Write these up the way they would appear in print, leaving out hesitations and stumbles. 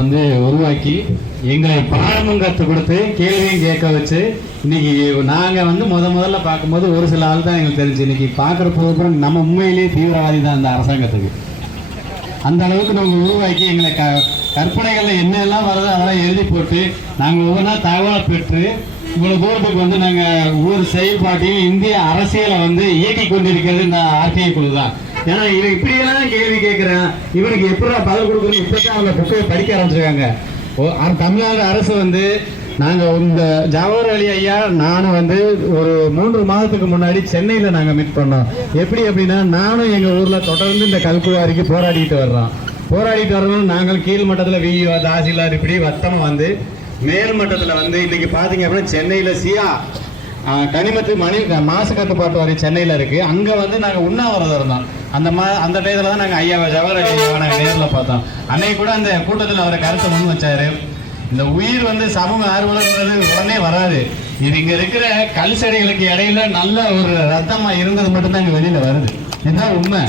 வந்து உருவாக்கி எங்களை பாடமும் கற்றுக் கொடுத்து கேள்வியும் கேட்க வச்சு இன்னைக்கு நாங்கள் வந்து முதல்ல பார்க்கும்போது ஒரு சில ஆள் தான் எங்களுக்கு தெரிஞ்சு. இன்னைக்கு பார்க்குறப்போ நம்ம உண்மையிலேயே தீவிரவாதி தான் அந்த அரசாங்கத்துக்கு. அந்த அளவுக்கு நாங்கள் உருவாக்கி எங்களை கற்பனைகளில் என்னெல்லாம் வருதோ அதெல்லாம் எழுதி போட்டு நாங்கள் ஒவ்வொன்றா தகவலை பெற்று இவ்வளோ தூரத்துக்கு வந்து நாங்கள் ஒவ்வொரு செயல்பாட்டையும் இந்திய அரசியலை வந்து இயக்கி கொண்டிருக்கிறது இந்த ஆர்டிஐ குழு தான். ஏன்னா இவன் இப்படியெல்லாம் கேள்வி கேட்குறேன், இவனுக்கு எப்படி பதில் கொடுக்கணும் இப்பதான் அவங்க புக்கையை படிக்க ஆரம்பிச்சிருக்காங்க. தமிழ்நாடு அரசு வந்து நாங்கள் இந்த ஜவஹர் அலி ஐயா நானும் வந்து ஒரு 3 மாதத்துக்கு முன்னாடி சென்னையில் நாங்கள் மீட் பண்ணோம். எப்படி அப்படின்னா நானும் எங்கள் ஊரில் தொடர்ந்து இந்த கல்குவாரிக்கு போராடிட்டு வர்றோம். நாங்கள் கீழ் மட்டத்தில் விஓ தாசில்தார் இப்படி வட்டமாக வந்து மேல் மட்டத்தில் வந்து இன்னைக்கு பார்த்தீங்க அப்படின்னா சென்னையில் சியா கனிமத்து மாசு கட்டுப்பாட்டு வாரியம் சென்னையில் இருக்குது. அங்கே வந்து நாங்கள் உண்ணாவிரதம் இருந்தோம். அந்த டயத்தில் தான் நாங்கள் ஐயா ஜவஹர் அலி ஐயாவை நாங்கள் நேரில் பார்த்தோம். அன்னைக்கு கூட அந்த கூட்டத்தில் அவரை கருத்தை முன் வச்சாரு. இந்த உயிர் வந்து சமூக ஆர்வலர்ன்றது உடனே வராது. இது இங்கே இருக்கிற கல் செடிகளுக்கு இடையில நல்ல ஒரு ரத்தமாக இருந்தது மட்டும்தான் இங்கே வெளியில் வருது. இதுதான் உண்மை.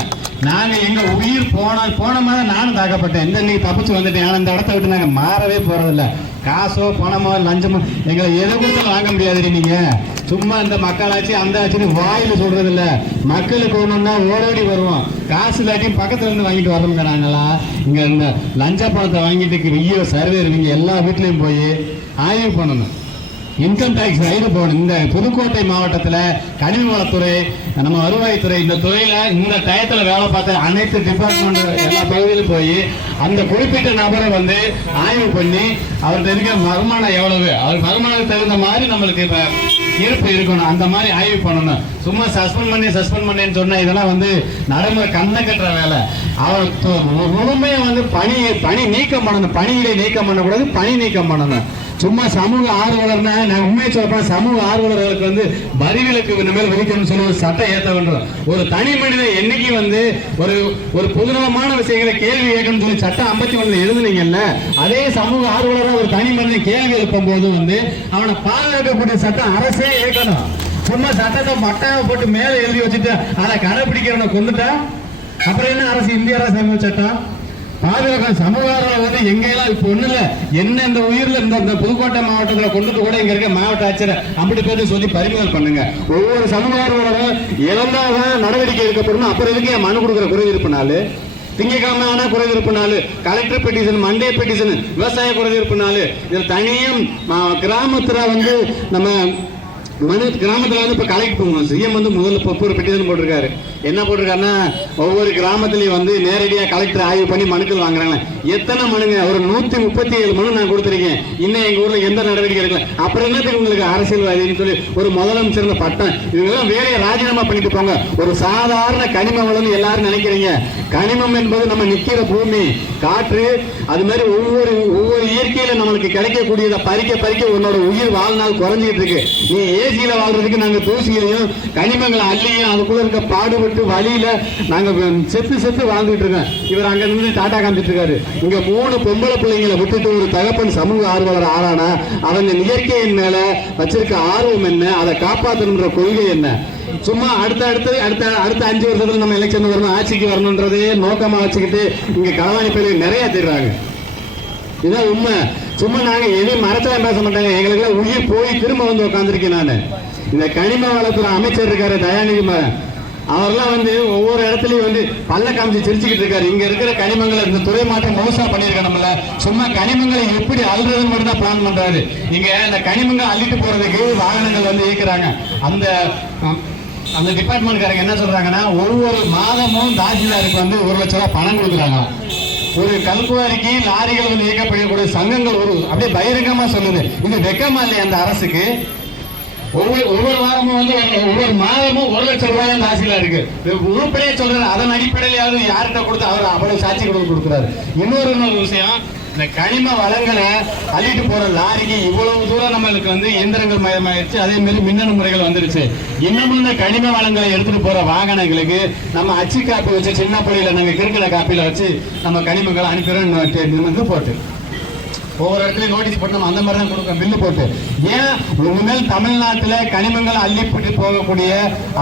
நாங்கள் எங்கள் உயிர் போன மாதிரி நானும் தாக்கப்பட்டேன். இன்னைக்கு தப்பிச்சு வந்துட்டேன். ஆனால் இந்த இடத்த விட்டு நாங்கள் மாறவே போகிறதில்ல. காசோ பணமோ லஞ்சமோ எங்களை எதை கொடுத்தாலும் வாங்க முடியாது. நீங்கள் சும்மா இந்த மக்களாச்சு அந்த ஆச்சுன்னு வாயில் சொல்றது இல்லை. மக்களுக்கு ஒன்றுன்னா ஓடோடி வருவோம். காசு இல்லாட்டியும் பக்கத்துல இருந்து வாங்கிட்டு வரணுங்க. நாங்களாம் இங்கே இந்த லஞ்ச பணத்தை வாங்கிட்டு வெய்யோ சர்வேர் நீங்கள் எல்லா வீட்லையும் போய் ஆய்வு பண்ணணும். இன்கம் டேக்ஸ் ரைடு போகணும். இந்த புதுக்கோட்டை மாவட்டத்தில் கனிம வளத்துறை, நம்ம வருவாய்த்துறை, இந்த துறையில் இந்த டயத்தில் வேலை பார்த்த அனைத்து டிபார்ட்மெண்ட் எல்லா பகுதியிலும் போய் அந்த குறிப்பிட்ட நபரை வந்து ஆய்வு பண்ணி அவர்கிட்ட இருக்க வருமானம் எவ்வளவு, அவர் வருமானத்துக்கு தகுந்த மாதிரி நம்மளுக்கு இப்போ இருப்பு இருக்கணும். அந்த மாதிரி ஆய்வு பண்ணணும். சும்மா சஸ்பெண்ட் பண்ணின்னு சொன்னால் இதெல்லாம் வந்து நடைமுறை கண்ணை கட்டுற வேலை. அவர் முழுமையை வந்து பணி நீக்கம் பண்ணணும். பணியிடை நீக்கம் பண்ணக்கூடாது, பணி நீக்கம் பண்ணணும். சும்மா சமூக ஆர்வலர்னா நான் உண்மையை சொல்றேன். சமூக ஆர்வலர்களுக்கு வந்து வரி விலக்கு இனிமேல் விதிக்கணும்னு சொல்லுவது சட்டம் ஏற்ற வேண்டும். ஒரு தனி மனிதன் என்னைக்கு வந்து ஒரு பொதுநலமான விஷயங்களை கேள்வி கேட்கணும்னு சொல்லி சட்டம் 51 எழுதுனீங்கல்ல, அதே சமூக ஆர்வலராக ஒரு தனி மனிதன் கேள்வி எழுப்பும் போது வந்து அவனை பாதுகாக்கக்கூடிய சட்டம் அரசே ஏற்கணும். சும்மா சட்டத்தை மட்டாவை போட்டு மேலே எழுதி வச்சுட்டு அதை கடைபிடிக்கிறவனை கொண்டுட்டா அப்புறம் என்ன அரசு? இந்திய அரசு சட்டம் பாதுகாக்க சமூகம் வந்து எங்கெல்லாம் இப்போ ஒண்ணு இல்லை. என்ன இந்த உயிரில் இந்த புதுக்கோட்டை மாவட்டத்தில் கொண்டுட்டு கூட இங்க இருக்க மாவட்ட ஆட்சியர் அப்படி பேர் சொல்லி பறிமுதல் பண்ணுங்க. ஒவ்வொரு சமூகம் இழந்தாக நடவடிக்கை எடுக்கப்படணும். அப்புறம் இதுக்கு மனு கொடுக்குற குறைதீர்ப்பு நாள், திங்கக்கிழமை ஆனா குறைதீர்ப்பு நாள், கலெக்டர் பெட்டிஷன், மண்டே பெட்டிஷன், விவசாய குறைதீர்ப்பு நாள். இதில் தனியும் கிராமத்துல வந்து நம்ம கிராமத்தில் வந்து இப்போ கலெக்ட் பண்ணுவோம். சிஎம் வந்து முதல்ல ஒரு பெட்டிஷன் போட்டிருக்காரு. என்ன போட்டிருக்காருன்னா ஒவ்வொரு கிராமத்திலையும் வந்து நேரடியாக கலெக்டர் ஆய்வு பண்ணி மனுக்கள் வாங்குறாங்க. எத்தனை மனுங்க? ஒரு 137 மனு நான் கொடுத்துருக்கேன். இன்னும் எங்கள் ஊரில் எந்த நடவடிக்கை எடுக்கல. அப்புறம் என்னத்துக்கு உங்களுக்கு அரசியல்வாதின்னு சொல்லி ஒரு முதலமைச்சர் பட்டம் இவங்கெல்லாம் வேலையை ராஜினாமா பண்ணிட்டு போங்க. ஒரு சாதாரண கனிம வளம்னு எல்லாரும் நினைக்கிறீங்க. கனிமம் என்பது நம்ம நிற்கிற பூமி, காற்று, அது மாதிரி ஒவ்வொரு இயற்கையில நம்மளுக்கு கிடைக்கக்கூடியதை பறிக்க உன்னோட உயிர் வாழ்நாள் குறைஞ்சிட்டு இருக்கு. நீ ஏசியில வாழ்றதுக்கு நாங்க தூசியிலையும் கனிமங்களை அள்ளியும் அதுக்குள்ள இருக்க பாடுபட்டு வழியில நாங்க செத்து வாழ்ந்துட்டு இருக்கோம். இவர் அங்க இருந்து டாடா காமிச்சிட்டு இருக்காரு. இங்க 3 பொம்பளை பிள்ளைங்களை விட்டுட்டு ஒரு தகப்பன் சமூக ஆர்வலர் ஆளானா அவங்க இயற்கையின் மேல வச்சிருக்க ஆர்வம் என்ன, அதை காப்பாற்றணுன்ற கொள்கை என்ன? சும்மா அடுத்த 5 வருஷத்துல நம்ம எலெக்ஷன் வரணும், ஆட்சிக்கு வரணும்ன்றதே நோக்கமா வச்சுக்கிட்டு இங்க களவாணி பயிர்கள் நிறைய தெரிறாங்க. இதுதான் உண்மை. சும்மா நாங்க எதையும் மறைச்சலாம் பேச மாட்டாங்க. எங்களுக்கு உயிர் போய் திரும்ப வந்து உட்காந்துருக்கேன். நான் இந்த கனிம வளத்துறை அமைச்சர் இருக்காரு தயாநிதி மாறன், அவர்லாம் வந்து ஒவ்வொரு இடத்துலயும் வந்து பல்ல காமிச்சு சிரிச்சுக்கிட்டு இருக்காரு. இங்க இருக்கிற கனிமங்களை இந்த துறை மாற்றம் மோசா பண்ணிருக்க நம்மள. சும்மா கனிமங்களை எப்படி அள்ளுறதுன்னு மட்டும் தான் பிளான் பண்றாரு. இங்க இந்த கனிமங்களை அள்ளிட்டு போறதுக்கு வாகனங்கள் வந்து இயக்குறாங்க. அந்த டிபார்ட்மெண்ட்காரங்க என்ன சொல்றாங்கன்னா ஒவ்வொரு மாதமும் தாசில்தாருக்கு வந்து 1 லட்சம் ரூபாய் பணம் கொடுக்குறாங்க. ஒரு கல்குவாரிக்கு லாரிகள் வந்து இயக்கப்படக்கூடிய சங்கங்கள் அப்படியே பகிரங்கமா சொல்லுது. இது வெக்கமா இல்லையா அந்த அரசுக்கு? ஒவ்வொரு வாரமும் வந்து ஒவ்வொரு மாதமும் 1 லட்சம் ரூபாய் தாசில்தார் இருக்கு. உருப்படியே சொல்றாரு. அதன் அடிப்படையிலாவது யார்கிட்ட கொடுத்து அவர் அவ்வளவு சாட்சி கொடுக்குறாரு. இன்னொரு விஷயம், இந்த கனிம வளங்களை அள்ளிட்டு போற லாரிக்கு இவ்வளவு தூரம் நம்மளுக்கு வந்து இயந்திரங்கள் மயமாயிருச்சு. அதே மாதிரி மின்னணு முறைகள் வந்துருச்சு. இன்னமும் இந்த கனிம வளங்களை எடுத்துட்டு போற வாகனங்களுக்கு நம்ம அச்சு காப்பி வச்சு சின்ன பள்ளியில நாங்க கிறுக்கிற காப்பியில வச்சு நம்ம கனிமங்களை அனுப்பிடுறோம் போட்டு ஒவ்வொரு இடத்துலையும் நோட்டீஸ் போட்டு நம்ம அந்த மாதிரி தான் கொடுக்க பில்லு போட்டு. ஏன் இனிமேல் தமிழ்நாட்டில் கனிமங்கள் அள்ளிப்பட்டு போகக்கூடிய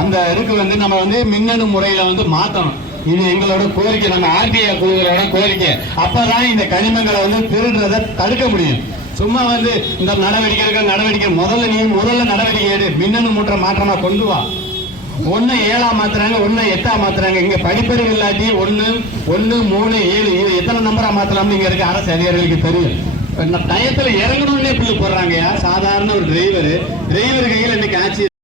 அந்த இதுக்கு வந்து நம்ம வந்து மின்னணு முறையில வந்து மாற்றணும். இது எங்களோட கோரிக்கை, நம்ம ஆர்டிஐ குழுக்களோட கோரிக்கை. அப்பதான் இந்த கனிமங்களை வந்து திருடுறதை தடுக்க முடியும். சும்மா வந்து இந்த நடவடிக்கை முதல்ல நடவடிக்கை எடு. மின்னணு மூற்ற மாற்றமா கொண்டு வா. 1 7 மாத்துறாங்க, 1 8 மாத்துறாங்க. இங்க படிப்பறிவு இல்லாட்டி 1 1 3 7 இது எத்தனை நம்பரா மாத்தலாம்னு இங்க இருக்க அரசு அதிகாரிகளுக்கு தெரியும். டயத்துல இறங்கணும்னே புள்ளி போடுறாங்க. சாதாரண ஒரு டிரைவர் கையில் இன்னைக்கு ஆட்சி